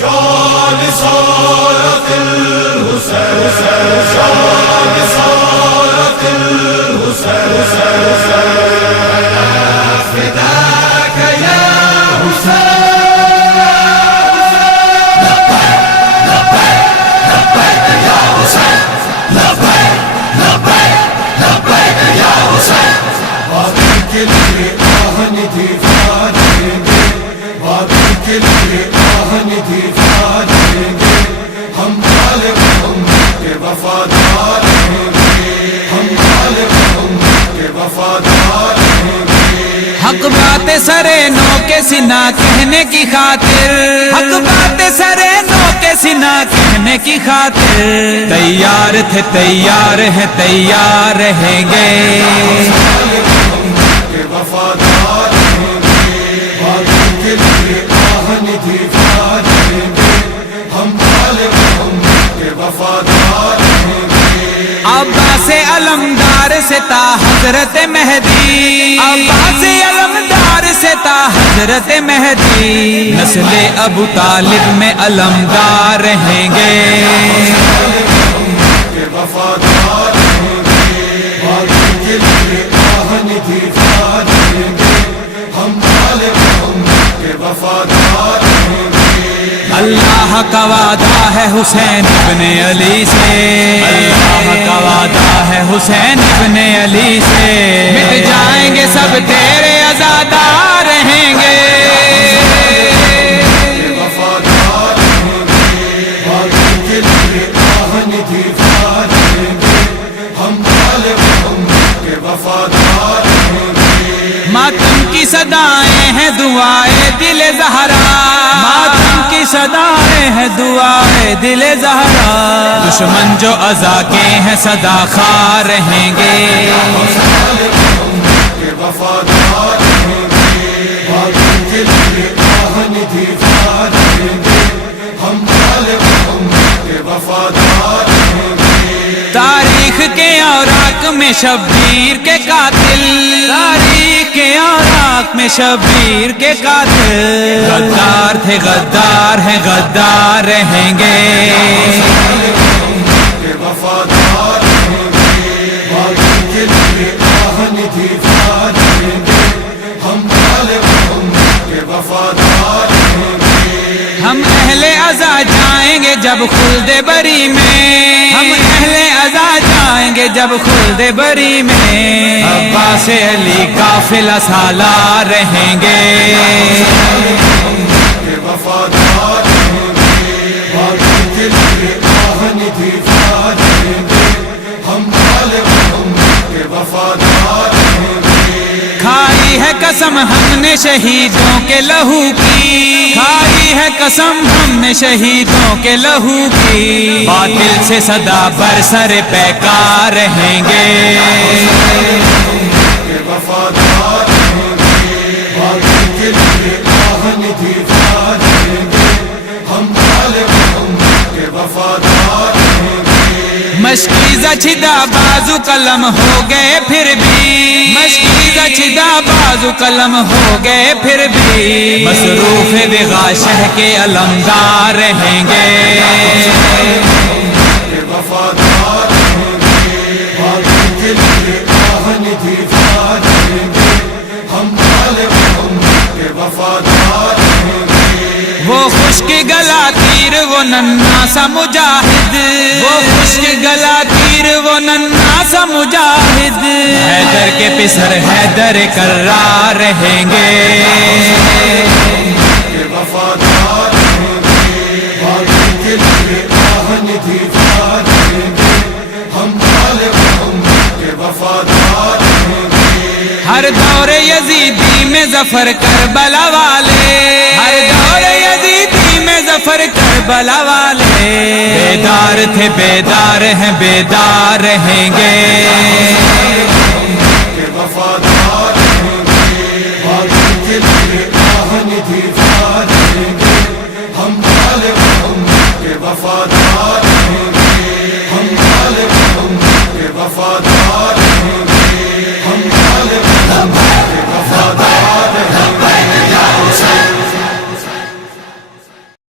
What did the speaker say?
شان سارت الحسین، شان سارت الحسین، فداک یا حسین، لبیک یا حسین، لبیک یا حسین، باقی کے لیے آہن دفاع دیں گے، باقی کے لیے آہن دفاع دیں گے، ہم طالب امت کے وفادار ہیں گے، ہم طالب امت کے وفادار ہیں گے۔ حق بات سرے نو کے سنا کہنے کی خاطر، حق بات سرے نو کے سنا کہنے کی خاطر، تیار تھے تیار ہیں تیار رہیں گے، طالب امت کے وفادار ہیں گے، باقی کے لیے آہن دفاع دیں گے، ہم طالب امت کے وفادار ہیں گے۔ عباس علمدار سے تا حضرت مہدی، عباس علمدار سے تا حضرت مہدی، نسل ابو طالب میں علمدار رہیں گے، طالب امت کے وفادار ہیں گے، باقی کے لیے آہن دفاع دیں گے، ہم طالب امت کے وفادار ہیں گے۔ اللہ کا وعدہ ہے حسین ابن علی سے، اللہ کا وعدہ ہے حسین ابن علی سے، مٹ جائیں گے سب تیرے عزادار رہیں گے، وفادار ہیں گے، باقی کے لیے آہن دفاع دیں گے، ہم طالب امت کے وفادار ہیں گے۔ ماتم کی صدائیں ہیں دعائیں دل زہرا، ماتم کی صدائیں ہیں دعائیں دل زہرا، دشمن جو عزا کے ہیں صدا خوار رہیں گے، طالب امت کے وفادار ہیں گے، باقی کے لیے آہن دفاع دیں گے، ہم طالب امت کے وفادار ہیں گے۔ تاریخ کے اوراق میں شبیر کے قاتل، تاریخ کے اوراق میں شبیر کے قاتل، غدار تھے غدار ہیں غدار رہیں گے، طالب امت کے وفادار ہیں گے، باقی کے لیے آہن دفاع دیں گے، ہم طالب امت کے وفادار ہیں گے۔ ہم اہل عزا جائیں گے جب خلد بری میں، ہم اہل عزا جائیں گے جب خلد بری میں، عباس علی قافلہ سالار رہیں گے، طالب امت کے وفادار ہیں گے، باقی کے لیے آہن دفاع دیں گے، ہم طالب امت کے وفادار ہیں گے۔ کھائی ہے قسم ہم نے شہیدوں کے لہو کی، کھائی ہے قسم ہم نے شہیدوں کے لہو کی، باطل سے صدا برسر پیکار رہیں گے، طالب امت کے وفادار ہیں گے، باقی کے لیے آہن دفاع دیں گے، ہم طالب امت کے وفادار ہیں گے۔ مشکیزہ چھدا بازو قلم ہو گئے پھر بھی، مشکیزہ چھدا بازو قلم ہو گئے پھر بھی، مصروف وغا شہ کے علمدار رہیں گے، طالب امت کے وفادار ہیں گے، باقی کے لیے آہن دفاع دیں گے، ہم طالب امت کے وفادار ہیں گے۔ وہ خشک گلا تیر وہ ننھا سا مجاہد، وہ خشک گلا تیر وہ ننھا سا مجاہد، حیدر کے پسر حیدر کرار رہیں گے، کے وفادار ہیں گے، باقی کے لیے آہن دفاع دیں گے، ہم طالب امت کے وفادار ہیں گے۔ ہر دور یزیدی میں ظفر کربلا والے، ہر دور یزیدی میں ظفر کربلا والے، بیدار تھے بیدار ہیں بیدار رہیں گے،